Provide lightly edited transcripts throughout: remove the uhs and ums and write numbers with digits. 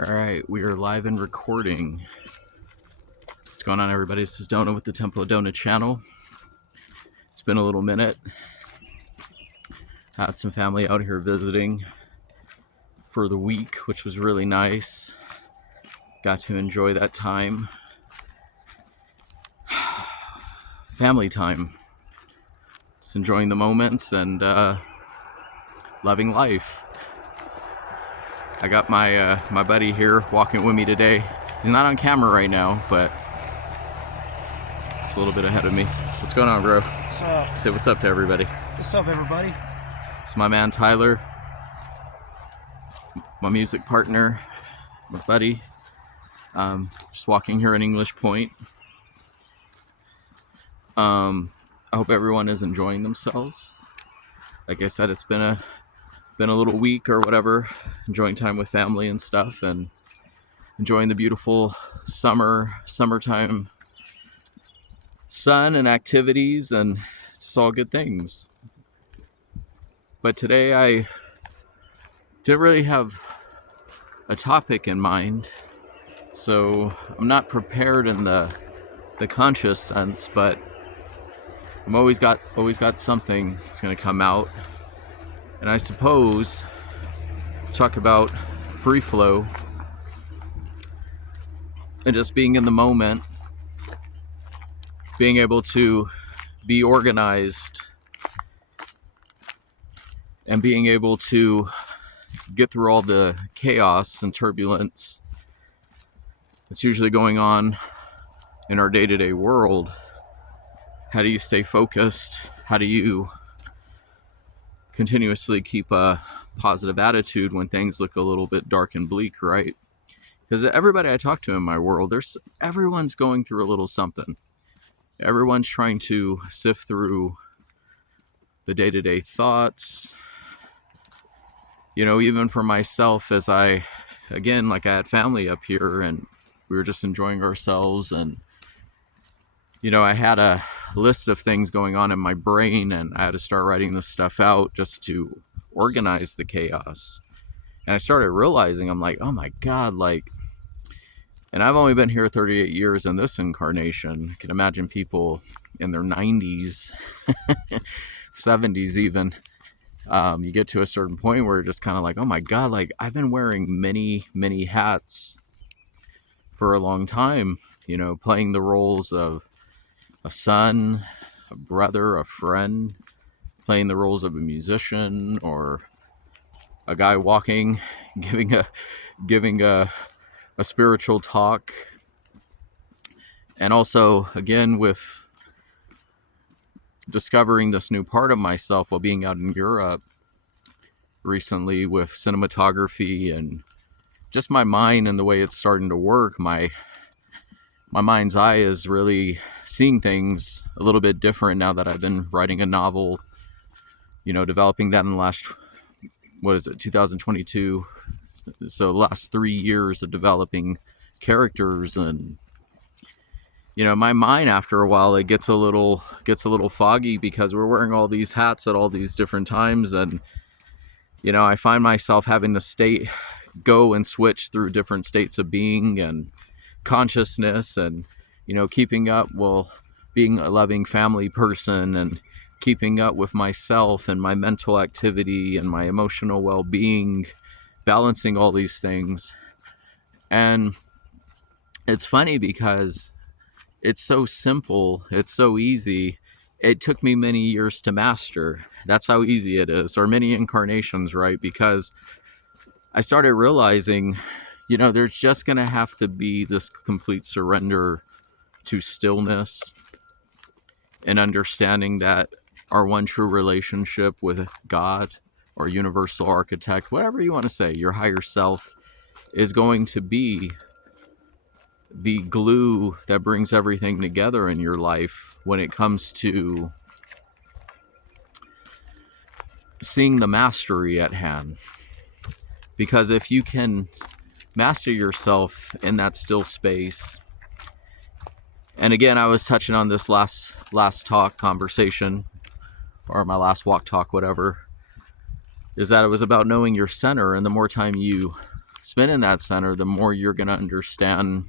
All right, we are live and recording. What's going on, everybody? This is Dona with the Temple of Dona channel. It's been a little minute. Had some family out here visiting for the week, which was really nice. Got to enjoy that time. Family time. Just enjoying the moments and loving life. I got my buddy here walking with me today. He's not on camera right now, but it's a little bit ahead of me. What's going on, bro? What's up? Say what's up to everybody. What's up, everybody? It's my man Tyler, my music partner, my buddy. Just walking here in English Point. I hope everyone is enjoying themselves. Like I said, it's been a little week or whatever, enjoying time with family and stuff, and enjoying the beautiful summertime sun and activities, and it's all good things. But today I didn't really have a topic in mind, so I'm not prepared in the conscious sense, but I'm always got something that's going to come out. And I suppose talk about free flow and just being in the moment, being able to be organized, and being able to get through all the chaos and turbulence that's usually going on in our day-to-day world. How do you stay focused? How do you continuously keep a positive attitude when things look a little bit dark and bleak, right? Because everybody I talk to in my world, everyone's going through a little something. Everyone's trying to sift through the day-to-day thoughts. You know, even for myself, as I had family up here and we were just enjoying ourselves, and you know, I had a list of things going on in my brain, and I had to start writing this stuff out just to organize the chaos. And I started realizing, I'm like, oh my God, and I've only been here 38 years in this incarnation. I can imagine people in their 90s, 70s even. You get to a certain point where you're just kind of like, oh my God, I've been wearing many, many hats for a long time, you know, playing the roles of a son, a brother, a friend, playing the roles of a musician or a guy walking, giving a spiritual talk. And also, again, with discovering this new part of myself while being out in Europe recently with cinematography and just my mind and the way it's starting to work, my mind's eye is really seeing things a little bit different now that I've been writing a novel, you know, developing that in the last, 2022. So the last 3 years of developing characters. And, you know, my mind after a while, it gets a little foggy because we're wearing all these hats at all these different times. And, you know, I find myself having to go and switch through different states of being and consciousness, and you know, keeping up, being a loving family person and keeping up with myself and my mental activity and my emotional well-being, balancing all these things. And it's funny because it's so simple, it's so easy. It took me many years to master. That's how easy it is, or many incarnations, right? Because I started realizing, you know, there's just going to have to be this complete surrender to stillness and understanding that our one true relationship with God or universal architect, whatever you want to say, your higher self, is going to be the glue that brings everything together in your life when it comes to seeing the mastery at hand. Because if you can master yourself in that still space, and again, I was touching on this last talk conversation, or my last walk talk, whatever, is that it was about knowing your center. And the more time you spin in that center, the more you're going to understand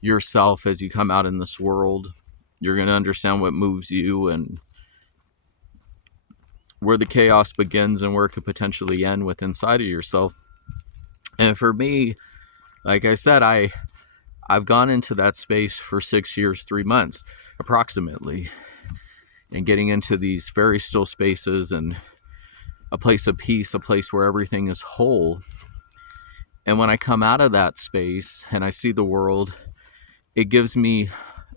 yourself as you come out in this world. You're going to understand what moves you and where the chaos begins and where it could potentially end with inside of yourself. And for me, like I said, I've gone into that space for 6 years, 3 months, approximately, and getting into these very still spaces and a place of peace, a place where everything is whole. And when I come out of that space and I see the world, it gives me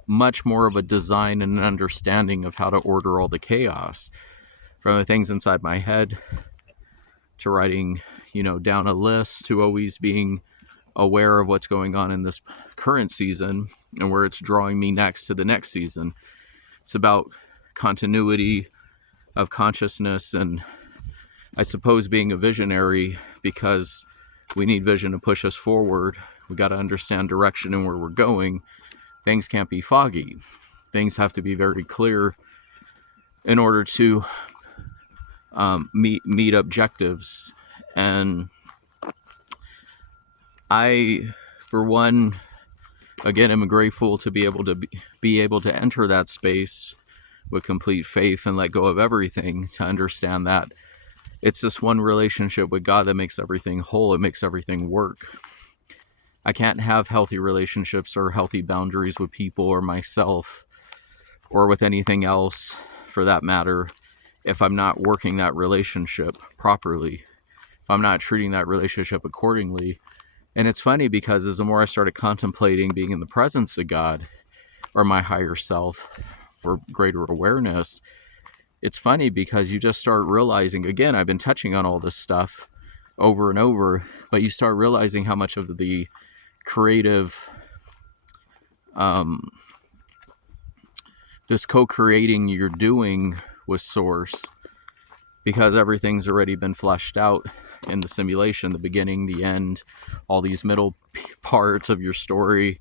much more of a design and an understanding of how to order all the chaos, from the things inside my head to writing, down a list, to always being aware of what's going on in this current season and where it's drawing me next to the next season. It's about continuity of consciousness, and I suppose being a visionary, because we need vision to push us forward. We got to understand direction and where we're going. Things can't be foggy. Things have to be very clear in order to meet objectives. And I, for one, again, am grateful to be able to enter that space with complete faith and let go of everything, to understand that it's this one relationship with God that makes everything whole. It makes everything work. I can't have healthy relationships or healthy boundaries with people or myself or with anything else, for that matter, if I'm not working that relationship properly, if I'm not treating that relationship accordingly. And it's funny, because as the more I started contemplating being in the presence of God or my higher self for greater awareness, it's funny because you just start realizing, again, I've been touching on all this stuff over and over, but you start realizing how much of the creative, this co-creating you're doing with Source, because everything's already been fleshed out in the simulation, the beginning, the end, all these middle parts of your story.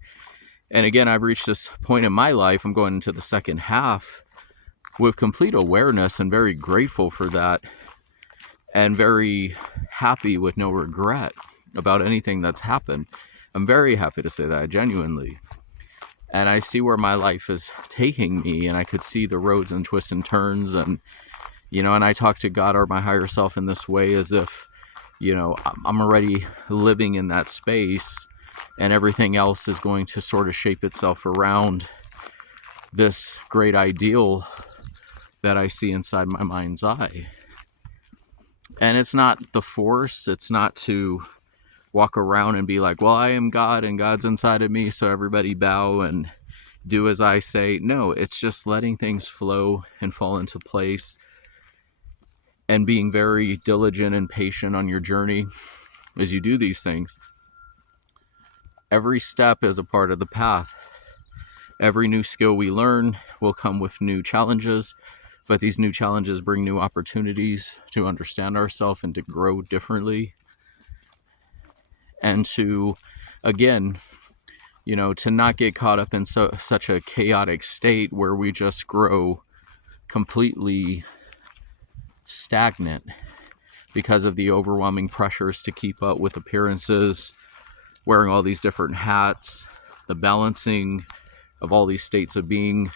And again, I've reached this point in my life, I'm going into the second half, with complete awareness and very grateful for that, and very happy with no regret about anything that's happened. I'm very happy to say that, genuinely. And I see where my life is taking me, and I could see the roads and twists and turns, and and I talk to God or my higher self in this way as if, I'm already living in that space, and everything else is going to sort of shape itself around this great ideal that I see inside my mind's eye. And it's not the force, it's not to walk around and be like, well, I am God and God's inside of me, so everybody bow and do as I say. No, it's just letting things flow and fall into place, and being very diligent and patient on your journey as you do these things. Every step is a part of the path. Every new skill we learn will come with new challenges, but these new challenges bring new opportunities to understand ourselves and to grow differently. And to, again, to not get caught up in such a chaotic state where we just grow completely stagnant because of the overwhelming pressures to keep up with appearances, wearing all these different hats, the balancing of all these states of being.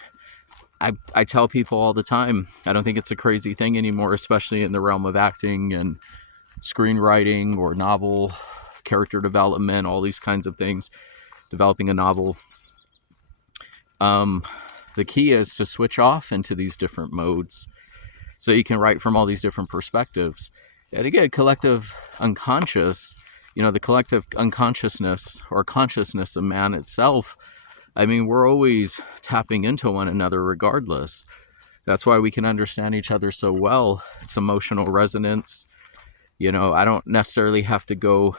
I tell people all the time, I don't think it's a crazy thing anymore, especially in the realm of acting and screenwriting or novel character development, all these kinds of things, developing a novel. The key is to switch off into these different modes so you can write from all these different perspectives. And again, collective unconscious, the collective unconsciousness or consciousness of man itself, I mean, we're always tapping into one another regardless. That's why we can understand each other so well. It's emotional resonance. I don't necessarily have to go,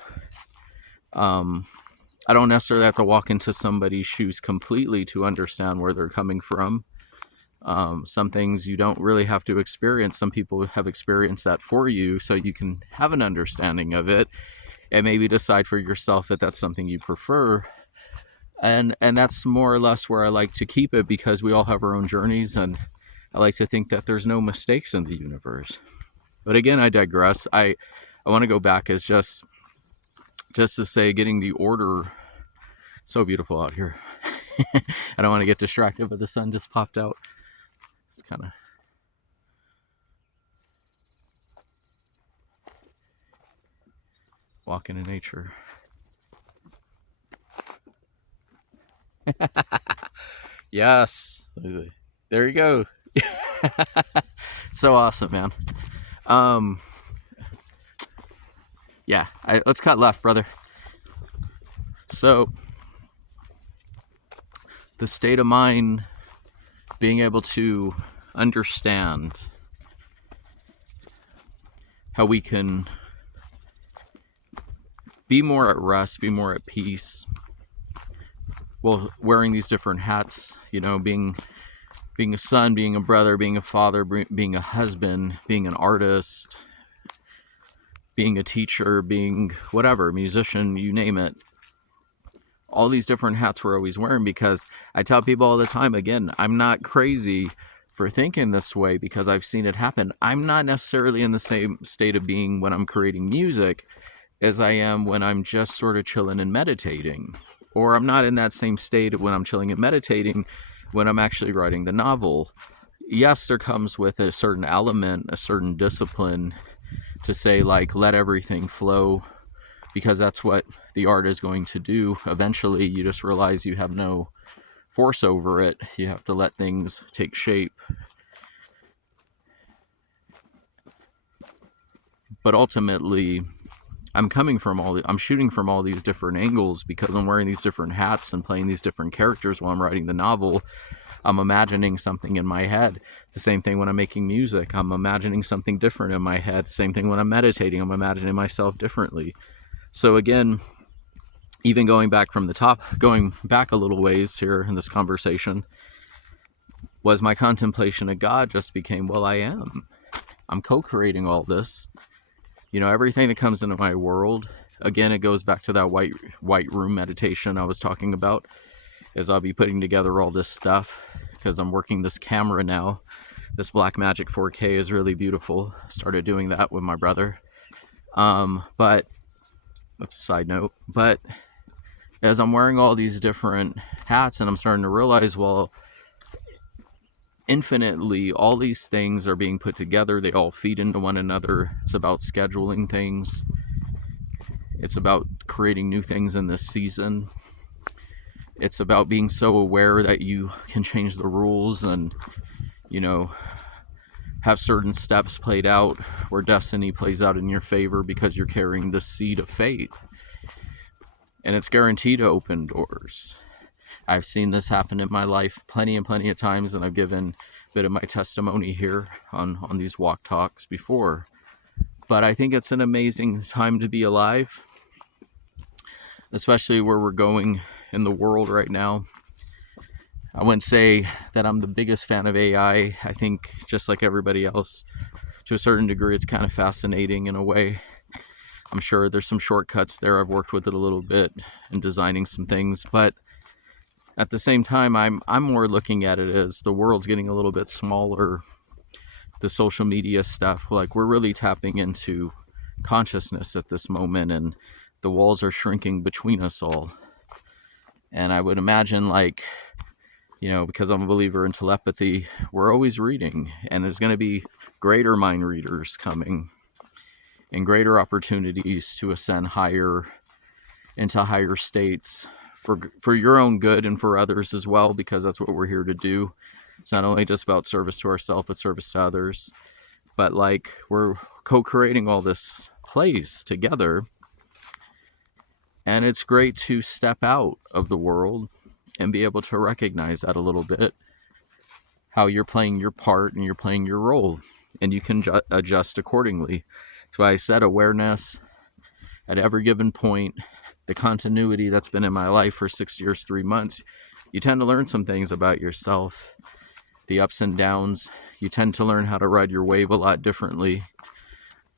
I don't necessarily have to walk into somebody's shoes completely to understand where they're coming from. Some things you don't really have to experience. Some people have experienced that for you, so you can have an understanding of it and maybe decide for yourself that that's something you prefer. And that's more or less where I like to keep it, because we all have our own journeys, and I like to think that there's no mistakes in the universe. But again, I digress. I want to go back as just just to say, getting the order. So beautiful out here. I don't want to get distracted, but the sun just popped out. It's kind of walking in nature. Yes. There you go. So awesome, man. Yeah, let's cut left, brother. So the state of mind, being able to understand how we can be more at rest, be more at peace, while wearing these different hats, you know, being a son, being a brother, being a father, being a husband, being an artist, being a teacher, being whatever, musician, you name it. All these different hats we're always wearing, because I tell people all the time, again, I'm not crazy for thinking this way because I've seen it happen. I'm not necessarily in the same state of being when I'm creating music as I am when I'm just sort of chilling and meditating. Or I'm not in that same state when I'm chilling and meditating when I'm actually writing the novel. Yes, there comes with a certain element, a certain discipline to say, like, let everything flow, because that's what the art is going to do. Eventually, you just realize you have no force over it. You have to let things take shape. But ultimately, I'm shooting from all these different angles because I'm wearing these different hats and playing these different characters while I'm writing the novel. I'm imagining something in my head. The same thing when I'm making music. I'm imagining something different in my head. Same thing when I'm meditating. I'm imagining myself differently. So again, even going back from the top, going back a little ways here in this conversation, was my contemplation of God just became, well, I'm co-creating all this. You know, everything that comes into my world, again, it goes back to that white room meditation I was talking about, as I'll be putting together all this stuff, because I'm working this camera now. This Blackmagic 4K is really beautiful. Started doing that with my brother. But that's a side note. But as I'm wearing all these different hats, and I'm starting to realize, well, infinitely, all these things are being put together. They all feed into one another. It's about scheduling things. It's about creating new things in this season. It's about being so aware that you can change the rules and, you know, have certain steps played out where destiny plays out in your favor because you're carrying the seed of faith. And it's guaranteed to open doors. I've seen this happen in my life plenty and plenty of times, and I've given a bit of my testimony here on these walk talks before. But I think it's an amazing time to be alive, especially where we're going in the world right now. I wouldn't say that I'm the biggest fan of AI. I think, just like everybody else, to a certain degree, it's kind of fascinating in a way. I'm sure there's some shortcuts there. I've worked with it a little bit in designing some things, but at the same time, I'm more looking at it as the world's getting a little bit smaller. The social media stuff, like, we're really tapping into consciousness at this moment, and the walls are shrinking between us all. And I would imagine, like, you know, because I'm a believer in telepathy, we're always reading, and there's going to be greater mind readers coming and greater opportunities to ascend higher into higher states for your own good and for others as well, because that's what we're here to do. It's not only just about service to ourselves, but service to others. But, like, we're co-creating all this place together, and it's great to step out of the world and be able to recognize that a little bit, how you're playing your part and you're playing your role, and you can adjust accordingly. So I said awareness at every given point. The continuity that's been in my life for 6 years, 3 months, you tend to learn some things about yourself. The ups and downs, you tend to learn how to ride your wave a lot differently.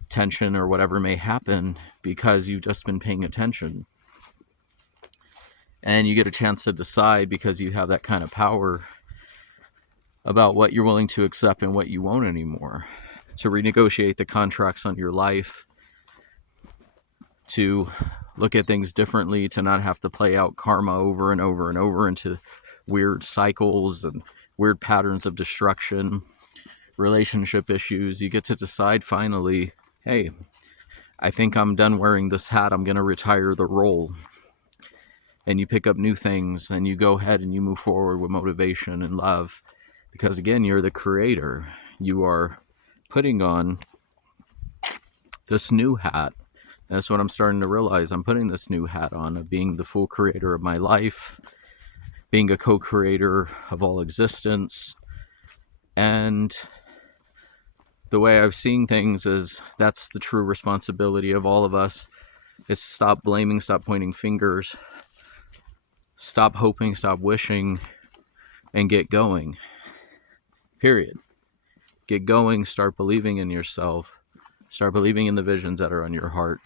Tension or whatever may happen because you've just been paying attention. And you get a chance to decide, because you have that kind of power, about what you're willing to accept and what you won't anymore. To renegotiate the contracts on your life, to look at things differently, to not have to play out karma over and over and over into weird cycles and weird patterns of destruction, relationship issues. You get to decide finally, hey, I think I'm done wearing this hat. I'm going to retire the role. And you pick up new things and you go ahead and you move forward with motivation and love. Because again, you're the creator. You are putting on this new hat. That's what I'm starting to realize. I'm putting this new hat on of being the full creator of my life, being a co-creator of all existence. And the way I've seen things is that's the true responsibility of all of us, is stop blaming, stop pointing fingers, stop hoping, stop wishing, and get going. Period. Get going, start believing in yourself, start believing in the visions that are on your heart.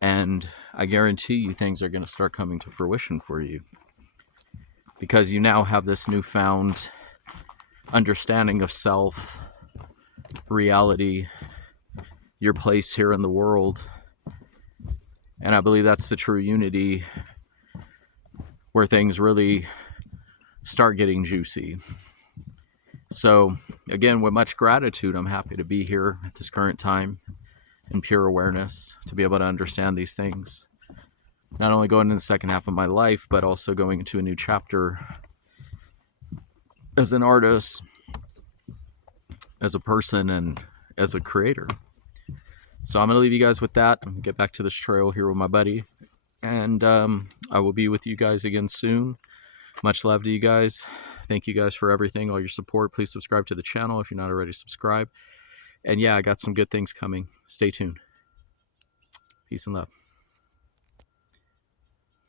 And I guarantee you things are going to start coming to fruition for you. Because you now have this newfound understanding of self, reality, your place here in the world. And I believe that's the true unity where things really start getting juicy. So, again, with much gratitude, I'm happy to be here at this current time in pure awareness, to be able to understand these things. Not only going into the second half of my life, but also going into a new chapter as an artist, as a person, and as a creator. So I'm going to leave you guys with that and get back to this trail here with my buddy. And I will be with you guys again soon. Much love to you guys. Thank you guys for everything, all your support. Please subscribe to the channel if you're not already subscribed. And yeah, I got some good things coming. Stay tuned. Peace and love.